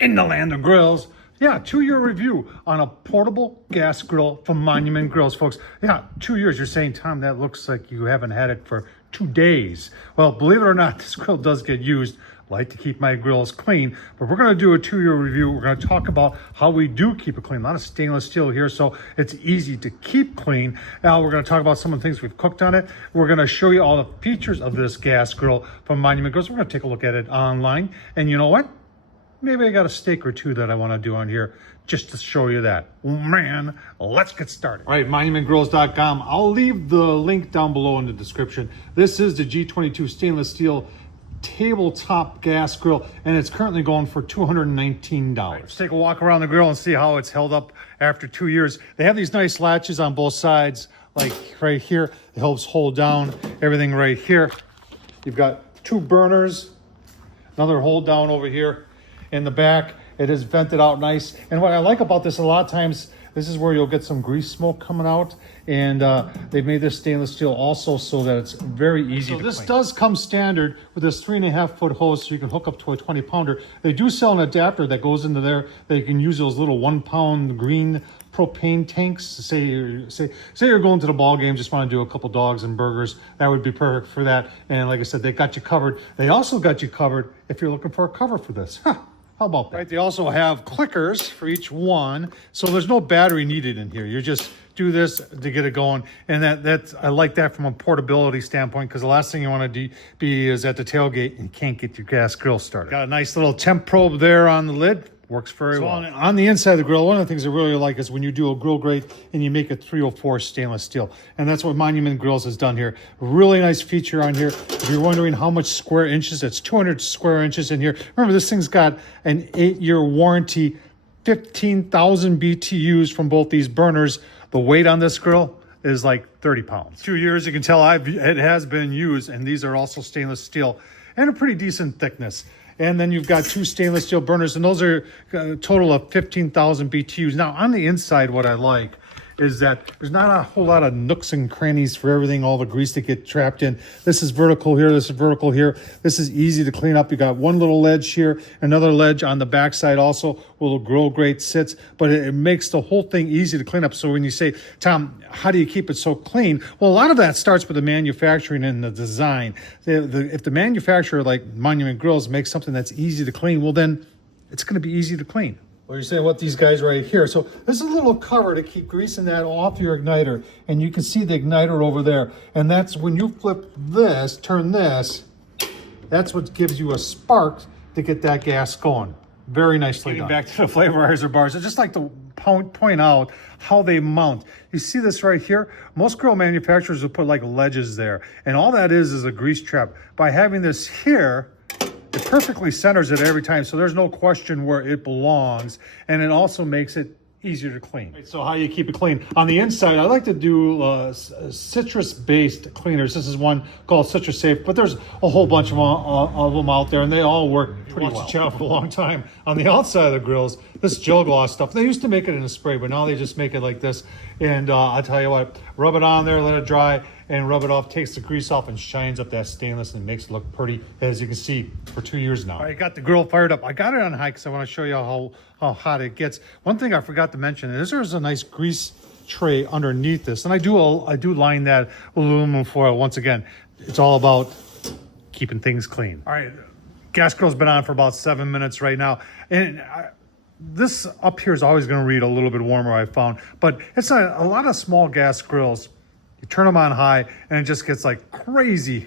in the land of grills. Yeah, 2-year review on a portable gas grill from Monument Grills, folks. Yeah, 2 years. You're saying, Tom, that looks like you haven't had it for 2 days. Well, believe it or not, this grill does get used. I like to keep my grills clean, but we're going to do a 2-year review. We're going to talk about how we do keep it clean. A lot of stainless steel here, so it's easy to keep clean. Now we're going to talk about some of the things we've cooked on it. We're going to show you all the features of this gas grill from Monument Grills. We're going to take a look at it online, and you know what? Maybe I got a steak or two that I want to do on here just to show you that. Man, let's get started. All right, monumentgrills.com. I'll leave the link down below in the description. This is the G22 stainless steel tabletop gas grill, and it's currently going for $219. Right, let's take a walk around the grill and see how it's held up after 2 years. They have these nice latches on both sides, like right here. It helps hold down everything right here. You've got 2 burners, another hold down over here. In the back, it is vented out nice. And what I like about this, a lot of times, this is where you'll get some grease smoke coming out. And they've made this stainless steel also so that it's very easy to clean. So this does come standard with this 3.5-foot hose, so you can hook up to a 20-pounder. They do sell an adapter that goes into there that you can use those little 1-pound green propane tanks. Say you're going to the ball game, just want to do a couple dogs and burgers. That would be perfect for that. And like I said, they got you covered. They also got you covered if you're looking for a cover for this. How about that? Right, they also have clickers for each one, so there's no battery needed in here. You just do this to get it going, and that's I like that from a portability standpoint, because the last thing you want to be is at the tailgate and you can't get your gas grill started. Got a nice little temp probe there on the lid. Works very well. On the inside of the grill, one of the things I really like is when you do a grill grate and you make it 304 stainless steel. And that's what Monument Grills has done here. Really nice feature on here. If you're wondering how much square inches, it's 200 square inches in here. Remember, this thing's got an 8-year warranty, 15,000 BTUs from both these burners. The weight on this grill is like 30 pounds. 2 years, you can tell it has been used, and these are also stainless steel and a pretty decent thickness. And then you've got 2 stainless steel burners, and those are a total of 15,000 BTUs. Now, on the inside, what I like is that there's not a whole lot of nooks and crannies for everything, all the grease to get trapped in. This is vertical here, this is vertical here. This is easy to clean up. You got one little ledge here, another ledge on the backside also where the grill grate sits, but it makes the whole thing easy to clean up. So when you say, Tom, how do you keep it so clean? Well, a lot of that starts with the manufacturing and the design. If the manufacturer, like Monument Grills, makes something that's easy to clean, well, then it's going to be easy to clean. Well, you're saying what these guys right here. So there's a little cover to keep greasing that off your igniter. And you can see the igniter over there. And that's when you flip this, turn this, that's what gives you a spark to get that gas going. Very nicely done. Getting back to the flavorizer bars, I just like to point out how they mount. You see this right here? Most grill manufacturers will put like ledges there. And all that is a grease trap. By having this here, it perfectly centers it every time, so there's no question where it belongs, and it also makes it easier to clean. Right, so how you keep it clean? On the inside, I like to do citrus-based cleaners. This is one called Citrus Safe, but there's a whole bunch of them out there, and they all work pretty well. Watched the channel for a long time. On the outside of the grills, this gel gloss stuff, they used to make it in a spray, but now they just make it like this. And I'll tell you what, rub it on there, let it dry, and rub it off, takes the grease off and shines up that stainless and makes it look pretty, as you can see, for 2 years now. I got the grill fired up. I got it on high because I want to show you how hot it gets. One thing I forgot to mention is there's a nice grease tray underneath this, and I do line that with aluminum foil. Once again, it's all about keeping things clean. All right, gas grill's been on for about 7 minutes right now, and this up here is always going to read a little bit warmer, I found, but it's a lot of small gas grills. You turn them on high and it just gets like crazy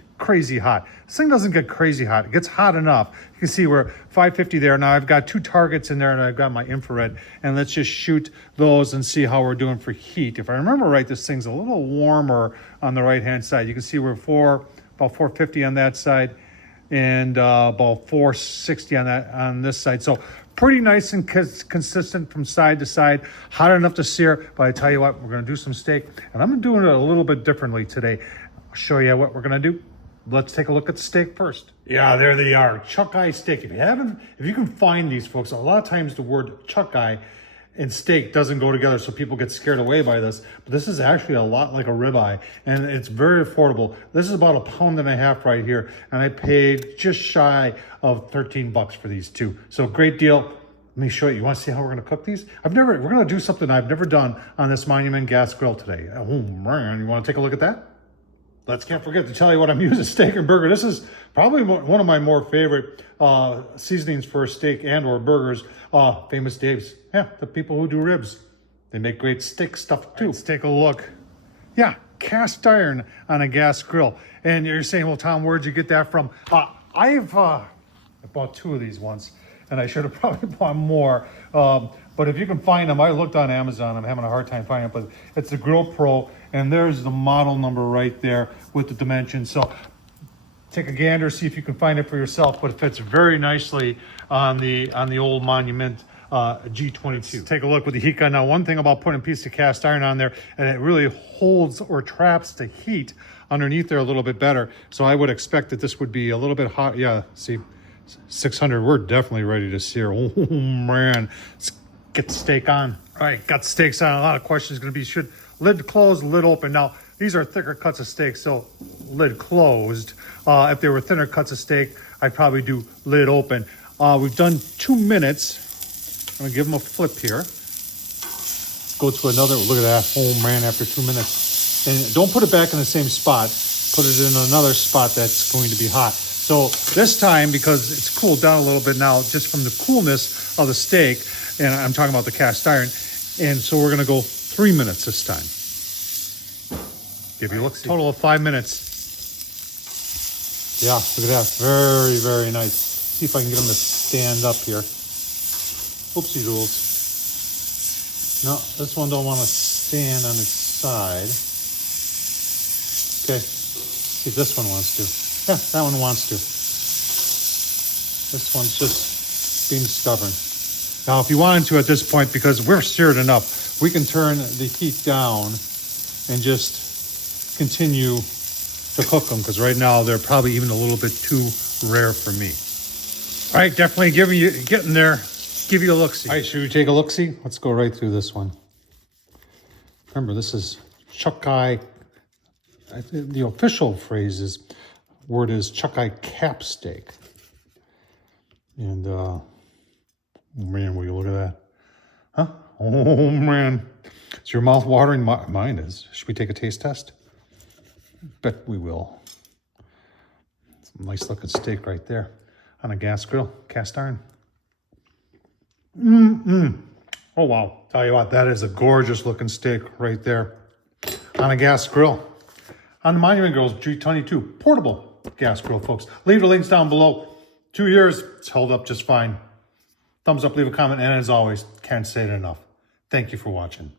hot. This thing doesn't get crazy hot. It gets hot enough. You can see we're 550 there. Now I've got 2 targets in there and I've got my infrared, and let's just shoot those and see how we're doing for heat. If I remember right, this thing's a little warmer on the right-hand side. You can see we're about 450 on that side and about 460 on this side. So pretty nice and consistent from side to side, hot enough to sear. But I tell you what, we're going to do some steak, and I'm doing it a little bit differently today. I'll show you what we're going to do. Let's take a look at the steak first. Yeah, there they are, chuck eye steak. If you can find these, folks, a lot of times the word chuck eye and steak doesn't go together, so people get scared away by this. But this is actually a lot like a ribeye, and it's very affordable. This is about 1.5 pounds right here, and I paid just shy of 13 bucks for these two. So great deal. Let me show you. You want to see how we're going to cook these? We're going to do something I've never done on this Monument gas grill today. Oh man, you want to take a look at that? Can't forget to tell you what I'm using, steak and burger. This is probably one of my more favorite seasonings for steak and or burgers. Famous Dave's. Yeah, the people who do ribs. They make great steak stuff too. Let's take a look. Yeah, cast iron on a gas grill. And you're saying, well, Tom, where'd you get that from? I bought 2 of these once, and I should have probably bought more. But if you can find them, I looked on Amazon. I'm having a hard time finding it, but it's the Grill Pro, and there's the model number right there with the dimensions. So take a gander, see if you can find it for yourself, but it fits very nicely on the old Monument G22. Take a look with the heat gun. Now, one thing about putting a piece of cast iron on there, and it really holds or traps the heat underneath there a little bit better. So I would expect that this would be a little bit hot. Yeah, see, 600, we're definitely ready to sear. Oh man, let's get the steak on. All right, got the steaks on. A lot of questions going to be, should lid closed, lid open? Now, these are thicker cuts of steak, so lid closed. If they were thinner cuts of steak, I'd probably do lid open. We've done 2 minutes. I'm gonna give them a flip here. Go to another, look at that. Oh man, after 2 minutes. And don't put it back in the same spot. Put it in another spot that's going to be hot. So this time, because it's cooled down a little bit now, just from the coolness of the steak, and I'm talking about the cast iron, and so we're gonna go 3 minutes this time. Give you a look. Total of 5 minutes. Yeah, look at that. Very, very nice. See if I can get them to stand up here. Oopsie doodles. No, this one don't want to stand on its side. Okay, see if this one wants to. Yeah, that one wants to. This one's just being stubborn. Now, if you wanted to at this point, because we're seared enough, we can turn the heat down and just continue to cook them, because right now they're probably even a little bit too rare for me. All right, definitely getting there. Give you a look-see. All right, should we take a look-see? Let's go right through this one. Remember, this is chuck-eye. The official word is chuck-eye cap steak. And, oh man, will you look at that? Huh? Oh man. Is your mouth watering? Mine is. Should we take a taste test? Bet we will. Some nice looking steak right there on a gas grill, cast iron. Oh wow. Tell you what, that is a gorgeous looking steak right there on a gas grill. On the Monument Grills G22 portable gas grill, folks. Leave the links down below. 2 years, it's held up just fine. Thumbs up, leave a comment, and as always, can't say it enough. Thank you for watching.